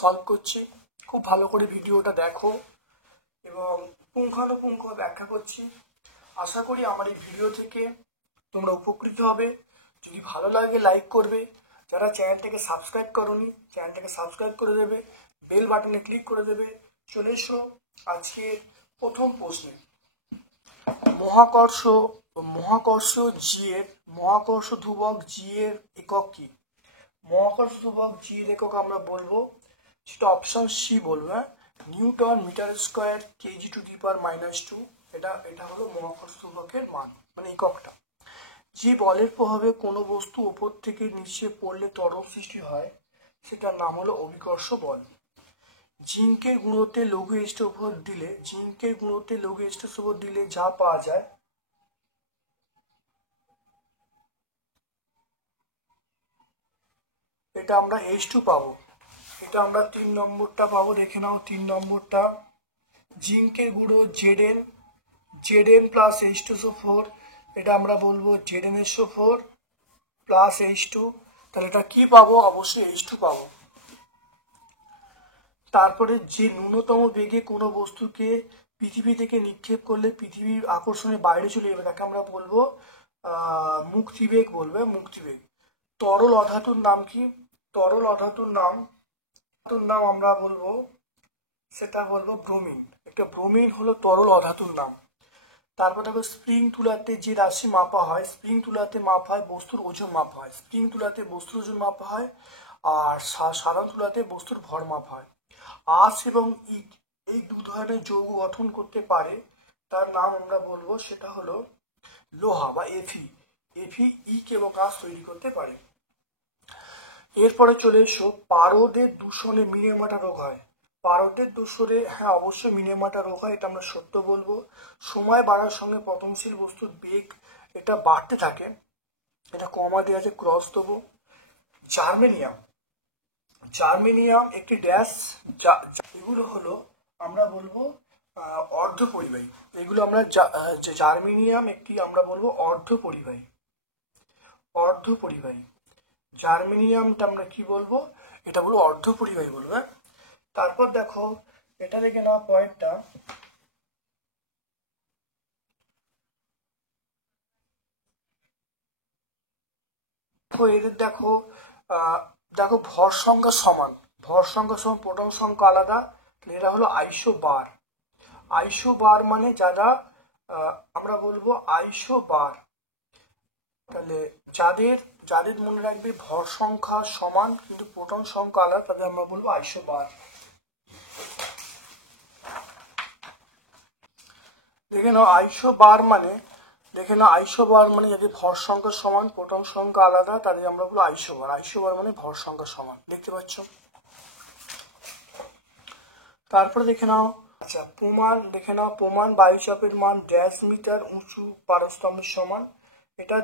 Solve করছি, খুব ভালো করে ভিডিওটা দেখো এবং পুঙ্খানুপুঙ্খ ব্যাখ্যা করছি। আশা করি আমার এই ভিডিও থেকে তোমরা উপকৃত হবে। যদি ভালো লাগে লাইক করবে, যারা চ্যানেলটাকে সাবস্ক্রাইব করোনি চ্যানেলটাকে সাবস্ক্রাইব করে দেবে, বেল বাটনে ক্লিক করে দেবে। চলে এসো আজকে প্রথম প্রশ্নে। মহাকর্ষ ধ্রুবক জি এর একক কি? মহাকর্ষ ধ্রুবক জি এর একক আমরা বলবো, সেটা অপশন সি বলবো, newton metre square KG to the power -2। এটা হলো মহাকর্ষ ধ্রুবকের মান, মানে এককটা। যে বলের প্রভাবে কোনো বস্তু উপর থেকে নিচে পড়লে ত্বরণ সৃষ্টি হয়, সেটার নাম হলো অভিকর্ষ বল। জিঙ্কের গুণতে লঘু এস্টের উপর দিলে যা পাওয়া যায়, এটা আমরা H2 পাবো। এটা আমরা 3 নম্বরটা পাবো, দেখে নাও 3 নম্বরটা। জিঙ্কের গুঁড়ো Zn প্লাস H2SO4, এটা আমরা বলবো ZnSO4 প্লাস H2। তাহলে এটা কি পাবো? অবশ্যই H2 পাবো। তারপরে যে ন্যূনতম বেগে কোনো বস্তুকে পৃথিবী থেকে নিক্ষেপ করলে পৃথিবীর আকর্ষণের বাইরে চলে যাবে, তাকে আমরা বলবো মুক্তিবেগ মুক্তিবেগ। তরল অধাতুর নাম কি? তরল অধাতুর নাম আমরা বলবো, সেটা বলবো ব্রোমিন। একটা ব্রোমিন হলো তরল অধাতুর নাম। তারপর দেখো, স্প্রিং তুলাতে যে রাশি মাপা হয়, বস্তুর ওজন মাপা হয়। স্প্রিং তুলাতে বস্তুর ওজন মাপা হয়, আর সাধারণ তুলাতে বস্তুর ভর মাপা হয়। আঁশ এবং ইট এই দু ধরনের যৌগ গঠন করতে পারে, তার নাম আমরা বলবো, সেটা হলো লোহা বা এফি। ইট এবং আঁশ তৈরি করতে পারে। এরপরে চলে এসো, পারদের দূষণে মিনেমাটা রোগ হয়। পারদের দূষণে, হ্যাঁ অবশ্যই মিনেমাটা রোগ হয়, এটা আমরা সত্য বলবো। সময় বাড়ার সঙ্গে পতনশীল বস্তুর বেগ এটা বাড়তে থাকে, এটা কমা দেওয়া আছে, ক্রস দেবো। জার্মেনিয়াম একটি ড্যাশ, এগুলো হলো আমরা বলবো অর্ধপরিবাহী। এগুলো আমরা জার্মেনিয়াম একটি আমরা বলবো অর্ধপরিবাহী। জার্মেনিয়ামটা আমরা কি বলবো? এটা বলবো অর্ধপরিবাহী বলবো। তারপর দেখো, এটা দেখে নাও পয়েন্টটা। এদের দেখো ভর সংখ্যা সমান প্রোটন সংখ্যা আলাদা, এরা হলো আইসো বার মানে যারা আমরা বলবো আইসো বার। তাহলে যাদের মনে রাখবে ভর সংখ্যা সমান কিন্তু প্রোটন সংখ্যা আলাদা, তাদের আমরা বলবো আইসো বার। দেখে নাও আইসো বার মানে যাদের ভর সংখ্যা সমান প্রোটন সংখ্যা আলাদা, তাদের আমরা বলবো আইসো বার মানে ভর সংখ্যা সমান। দেখতে পাচ্ছ? তারপরে দেখে নাও, আচ্ছা প্রমাণ বায়ুচাপের মান ড্যাশ মিটার উঁচু পারস্তম্ভের সমান। এটা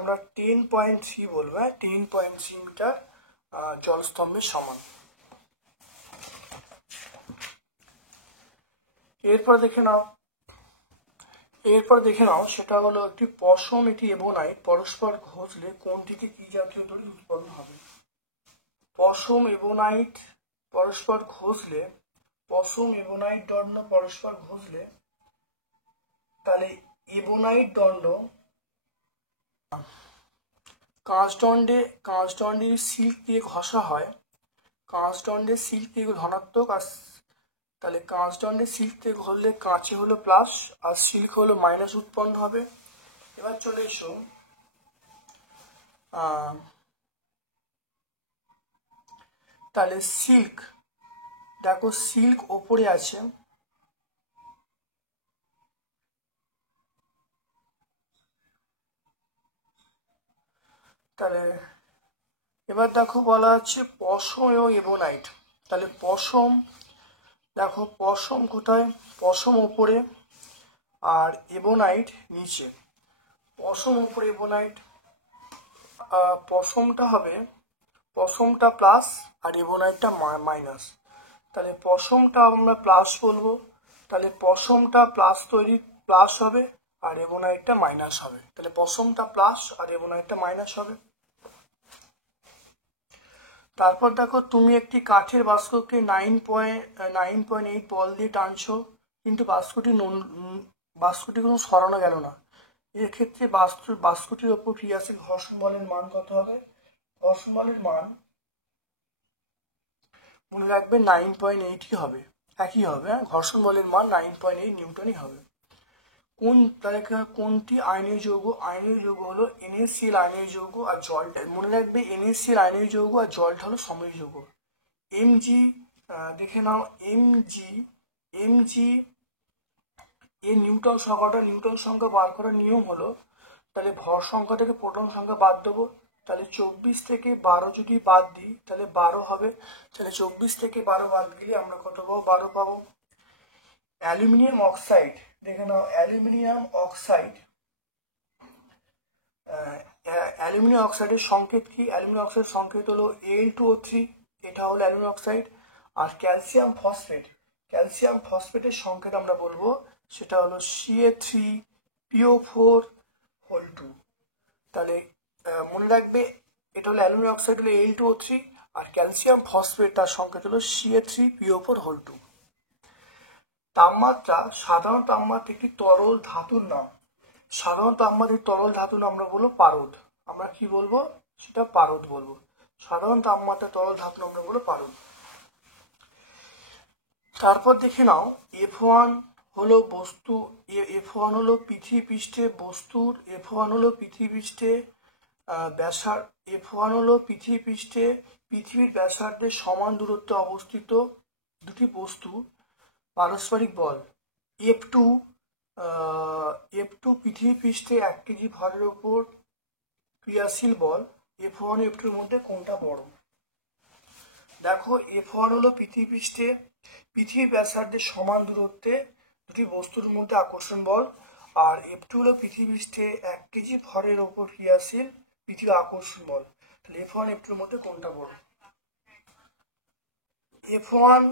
আমরা 10.3 বলবো, 10.3 মিটার জলস্তম্ভের সমান। এরপর দেখে নাও সেটা হলো একটি পশম, এটি এবোনাইট পরস্পর ঘষলে কোনটিতে কি জাতীয় তড়িৎ উৎপন্ন হবে? পশম এবোনাইট দণ্ড পরস্পর ঘষলে, তাহলে এবোনাইট দণ্ড কাঁচদণ্ডে সিল্ক দিয়ে ঘষা হয়, ধনাত্মক, আর তাহলে কাঁচদণ্ডে সিল্ক দিয়ে ঘষলে কাঁচে হলো প্লাস আর সিল্ক হলো মাইনাস উৎপন্ন হবে। এবার চলে এসো, তাহলে সিল্ক, দেখো সিল্ক ওপরে আছে, তাহলে এবার দেখো বলা আছে পশম এবং এবোনাইট। তাহলে পশম কোথায়? পশম ওপরে আর এবোনাইট নিচে। পশম ওপরে, এবোনাইট পশমটা প্লাস আর এবনাইটটা মাইনাস। তাহলে পশমটা আমরা প্লাস বলবো, তাহলে পশমটা প্লাস হবে আর এবনাইটটা মাইনাস হবে। তাহলে পশমটা প্লাস আর এবনাইটটা মাইনাস হবে। তারপর দেখো তুমি একটি কাঠের বাস্ককে 9.8 বল দিয়ে টানছো, কিন্তু বাস্কটি কোনো সরানো গেল না। এক্ষেত্রে বাস্কটির ওপর ক্রিয়াশীল ঘর্ষণ বলের মান কত হবে? ঘর্ষণ বলের মান মনে রাখবে 9.8 হবে, একই হবে। ঘর্ষণ বলের মান 9.8 নিউটনই হবে। কোনটি আয়নীয় যৌগ? আয়নীয় যৌগ হলো NaCl আয়নীয় যৌগ আর জলটা। মনে রাখবে NaCl আয়নীয় যৌগ আর জলটা হলো সময় যৌগ। Mg দেখে নাও, Mg এর নিউটন সংখ্যা বার করার নিয়ম হলো, তাহলে ভর সংখ্যা থেকে প্রোটন সংখ্যা বাদ দেবো। তাহলে 24 থেকে 12 যদি বাদ দিই তাহলে 12 হবে। তাহলে 24 থেকে 12 বাদ দিলে আমরা কত পাবো? 12 পাবো। অ্যালুমিনিয়াম অক্সাইড দেখে নাও, অ্যালুমিনিয়াম অক্সাইডের সংকেত কি? অ্যালুমিনিয়াম অক্সাইডের সংকেত হলো Al2O3, এটা হলো অ্যালুমিনিয়াম অক্সাইড। আর ক্যালসিয়াম ফসফেটের সংকেত আমরা বলবো, সেটা হলো Ca3PO4 2। তাহলে মনে রাখবে এটা হলো অ্যালুমিনিয়াম অক্সাইড হলো Al2O3 আর ক্যালসিয়াম ফসফেট তার সংকেত হলো Ca3PO4 2। তাপমাত্রা, সাধারণ তাপমাত্রা একটি তরল ধাতুর নাম। সাধারণ তাপমাত্রার তরল ধাতুর নাম আমরা বলবো পারদ। আমরা কি বলবো? সেটা পারদ বলবো। সাধারণ তাপমাত্রা তরল ধাতুর নাম আমরা বলবো পারদ। তারপর দেখে নাও, F1 হলো বস্তু, F1 হলো পৃথিবী পৃষ্ঠে বস্তুর, F1 হলো পৃথিবী পৃষ্ঠে F1 হলো পৃথিবী পৃষ্ঠে পৃথিবীর ব্যাসার্ধের সমান দূরত্বে অবস্থিত দুটি বস্তু পারস্পরিক বল। F2 পৃথিবী পৃষ্ঠে 1 কেজি ভরের ওপর ক্রিয়াশীল বল। F1 F2 এর মধ্যে কোনটা বড়? দেখো, F1 হলো পৃথিবী পৃষ্ঠে পৃথিবীর ব্যাসার্ধের সমান দূরত্বে দুটি বস্তুর মধ্যে আকর্ষণ বল, আর F2 হলো পৃথিবী পৃষ্ঠে 1 কেজি ভরের ওপর ক্রিয়াশীল পৃথিবী আকর্ষণ বল। তাহলে F1 F2 এর মধ্যে কোনটা বড়? F1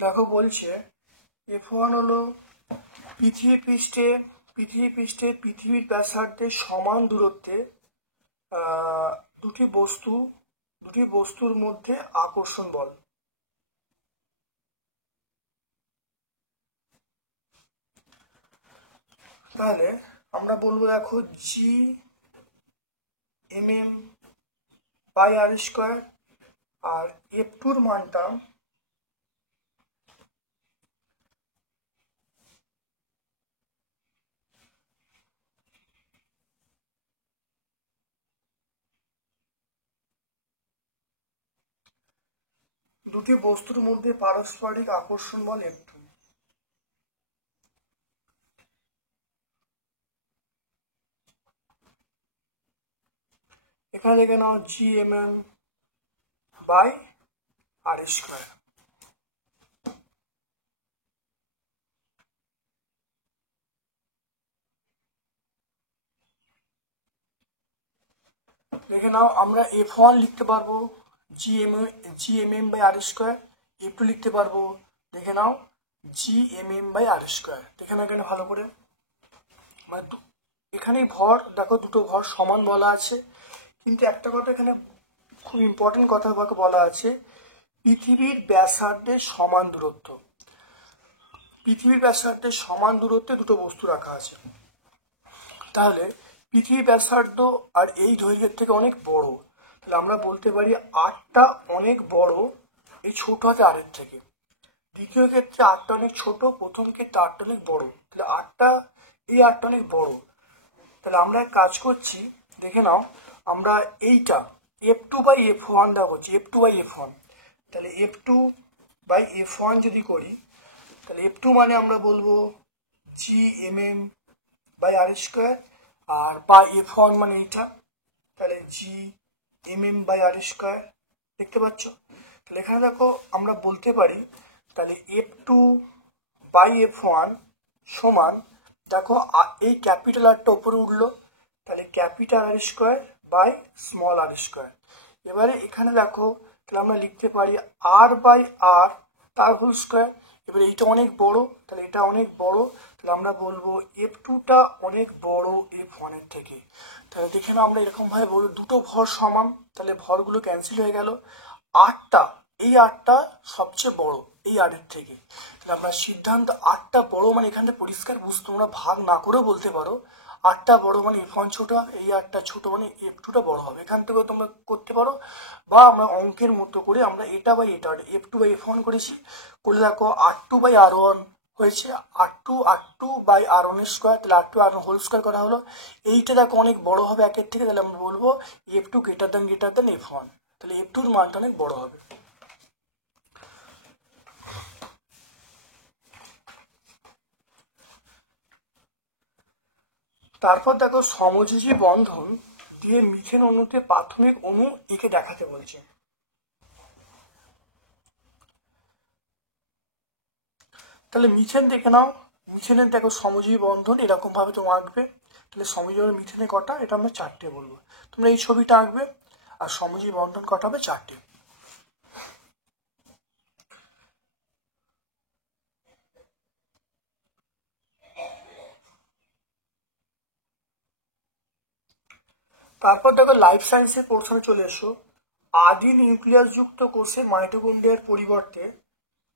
দেখো বলছে, F1 হলো পৃথিবী পৃষ্ঠে পৃথিবীর ব্যাসার্ধের সমান দূরত্বে দুটি বস্তুর মধ্যে আকর্ষণ বল। তাহলে আমরা বলবো, দেখো, Gmm/r², আর F2 এর মানটা দুটি বস্তুর মধ্যে পারস্পরিক আকর্ষণ বল F2। এখানে দেখে নাও Gmm/r²। দেখে নাও, আমরা F1 লিখতে পারবো Gmm/r², F2 লিখতে পারবো, দেখে নাও, Gmm/r²। দেখে নাও এখানে ভালো করে, মানে এখানেই ভর, দেখো দুটো ভর সমান বলা আছে, কিন্তু একটা কথা এখানে খুব ইম্পর্টেন্ট কথা বলা আছে, পৃথিবীর ব্যাসার্ধের সমান দূরত্ব। পৃথিবীর ব্যাসার্ধের সমান দূরত্বে দুটো বস্তু রাখা আছে। তাহলে পৃথিবীর ব্যাসার্ধ আর এই দৈর্ঘ্যের থেকে অনেক বড়। তাহলে আমরা বলতে পারি আটটা অনেক বড় এই ছোট হাতে আরের থেকে। দ্বিতীয় ক্ষেত্রে আটটা অনেক ছোট, প্রথম ক্ষেত্রে আটটা অনেক বড়। তাহলে আটটা অনেক বড়। তাহলে আমরা এক কাজ করছি, দেখে নাও, আমরা এইটা F2/F1 দেখো, F2/F1। তাহলে F2/F1 যদি করি, তাহলে F2 মানে আমরা বলবো Gmm/r², আর F1 মানে এইটা, তাহলে Gmm/r²। দেখতে পাচ্ছ? তাহলে এখানে দেখো আমরা বলতে পারি, তাহলে F2/F1 সমান, দেখো এই ক্যাপিটাল আরটা উপরে উঠলো, তাহলে R² by small R square. এবারে এখানে দেখো তাহলে আমরা লিখতে পারি আর বাই আর তার হোল স্কোয়ার। এবারে এইটা অনেক বড়, তাহলে এটা অনেক বড়, তাহলে আমরা বলবো F2টা অনেক বড় F1 এর থেকে। তাহলে দেখে নাও আমরা এরকম ভাবে বলবো দুটো ভর সমান, তাহলে ভরগুলো ক্যান্সেল হয়ে গেল। আটটা, এই আটটা সবচেয়ে বড় এই আটের থেকে, তাহলে আমরা সিদ্ধান্ত আটটা বড় মানে এখান থেকে পরিষ্কার বুঝতে তোমরা ভাগ না করেও বলতে পারো আটটা বড় মানে F1 ছোট, এই আটটা ছোট মানে F2টা বড় হবে। এখান থেকে তোমরা করতে পারো, বা আমরা অঙ্কের মতো করে আমরা এটা বাই এটা F2 বাই F1 করেছি, করে দেখো R2 বাই R1 হয়েছে, R2 বাই R1 এর স্কোয়ার, তাহলে R2 R1 হোল স্কোয়ার করা হলো। এইটা দেখো অনেক বড় হবে একের থেকে, তাহলে আমরা বলবো F2 গ্রেটার দেন F1, তাহলে F2 এর মানটা অনেক বড় হবে। তারপর দেখো সমযোজী বন্ধন দিয়ে মিথেন অণুতে প্রাথমিক অণু একে দেখাতে বলছে। তাহলে মিথেন দেখে নাও, মিথেনের দেখো সমযোজী বন্ধন এরকম ভাবে তোমরা আঁকবে। তাহলে সমযোজী মিথেনে কটা, এটা আমরা 4টে বলবো। তোমরা এই ছবিটা আঁকবে, আর সমযোজী বন্ধন কটা হবে 4টে। তারপর দেখো লাইফ সায়েন্সের পোর্শনে চলে এসো। আদি নিউক্লিয়াস যুক্ত কোষে মাইটোকন্ড্রিয়ার পরিবর্তে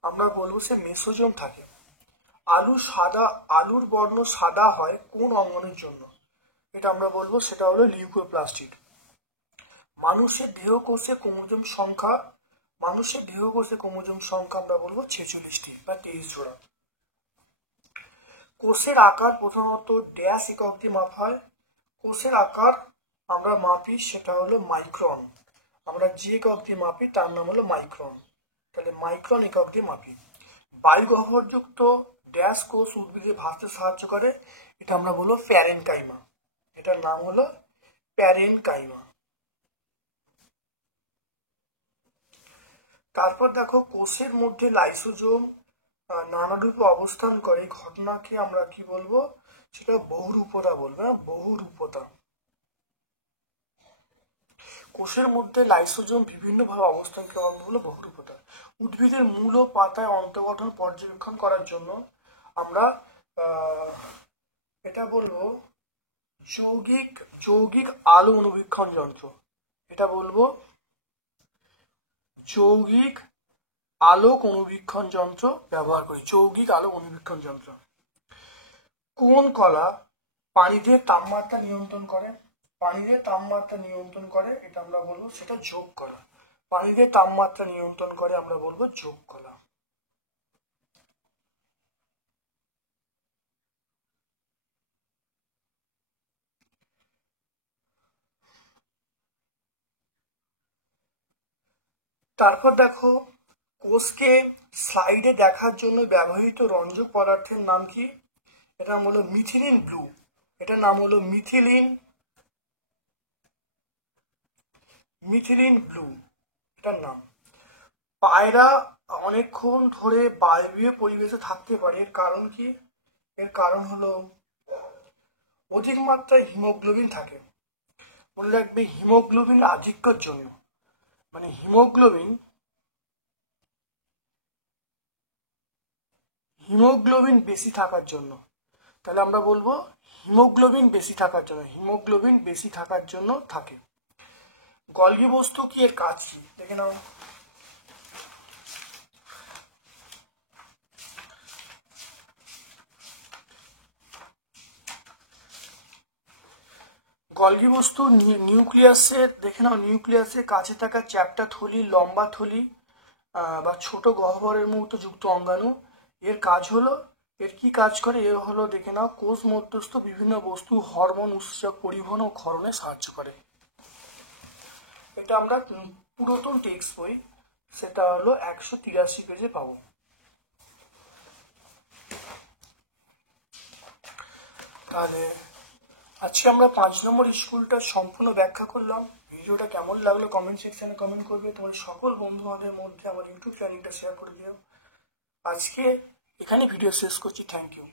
আমরা বলবো সে মেসোজোম থাকে। আলুর বর্ণ সাদা হয় কোন অঙ্গনের জন্য, এটা আমরা বলবো সেটা হলো লিউকোপ্লাস্টিড। মানুষের দেহকোষে ক্রোমোজোম সংখ্যা আমরা বলবো 46টি বা 23 জোড়া। কোষের আকার প্রধানত ড্যাশ একক দিয়ে মাপা হয়। কোষের আকার আমরা মাপি সেটা হলো মাইক্রন, আমরা যে একক দিয়ে মাপি তার নাম হলো মাইক্রন, তাহলে মাইক্রন একক দিয়ে মাপি। বায়ু গহ্বরযুক্ত ড্যাশ কোষ উদ্ভিদে ভাসতে সাহায্য করে, এটা আমরা বলবো প্যারেনকাইমা, এটার নাম হলো প্যারেনকাইমা। তারপর দেখো কোষের মধ্যে লাইসোজোম নানা রূপে অবস্থান করে, ঘটনাকে আমরা কি বলবো, সেটা বহুরূপতা বলবো, বহুরূপতা। কোষের মধ্যে লাইসোজোম বিভিন্ন ভাবে অবস্থানকে আমরা বলবো বহুরূপতা। উদ্ভিদের মূল ও পাতায় অন্তর্গঠন পর্যবেক্ষণ করার জন্য আমরা এটা বলবো যৌগিক আলো অনুবীক্ষণ যন্ত্র, এটা বলবো যৌগিক আলোক অনুবীক্ষণ যন্ত্র ব্যবহার করি, যৌগিক আলোক অনুবীক্ষণ যন্ত্র। কোন কলা পানিতে তাপমাত্রা নিয়ন্ত্রণ করে, এটা আমরা বলবো সেটা যোগ কলা। পানিতে তাপমাত্রা নিয়ন্ত্রণ করে আমরা বলবো যোগ কলা। তারপর দেখো কোষকে স্লাইডে দেখার জন্য ব্যবহৃত রঞ্জক পদার্থের নাম কি, এটা হলো মিথিলিন ব্লু, এটার নাম হলো মিথিলিন ব্লু, এটার নাম। পায়রা অনেকক্ষণ ধরে বায়বীয় পরিবেশে থাকতে পারে, এর কারণ কি, এর কারণ হলো অধিক মাত্রায় হিমোগ্লোবিন থাকে। মনে রাখবে হিমোগ্লোবিন আধিক্যের জন্য, মানে হিমোগ্লোবিন বেশি থাকার জন্য, তাহলে আমরা বলবো হিমোগ্লোবিন বেশি থাকার জন্য থাকে। গলগি বস্তু কি, এর কাজ কি দেখে নাও। গলগি বস্তু নিউক্লিয়াসের দেখে নাও, নিউক্লিয়াসের কাছে থাকা চ্যাপ্টা থলি, লম্বা থলি বা ছোট গহ্বরের মতো যুক্ত অঙ্গাণু। এর কাজ হলো, এর কি কাজ করে, এর হলো দেখে নাও কোষ মধ্যস্থ বিভিন্ন বস্তু হরমোন উৎসেচক পরিবহন ও ক্ষরণে সাহায্য করে। এটা আমরা পুরাতন টেক্সট বই, সেটা হলো 183 পেজে পাবো। তাহলে আজকে আমরা 5 নম্বর স্কুলটা সম্পূর্ণ ব্যাখ্যা করলাম। ভিডিওটা কেমন লাগলো কমেন্ট সেকশনে কমেন্ট করবে, তোমার সকল বন্ধুদের মধ্যে আমার ইউটিউব চ্যানেলটা শেয়ার করে দিও। আজকে এখানে ভিডিও শেষ করছি, থ্যাংক ইউ।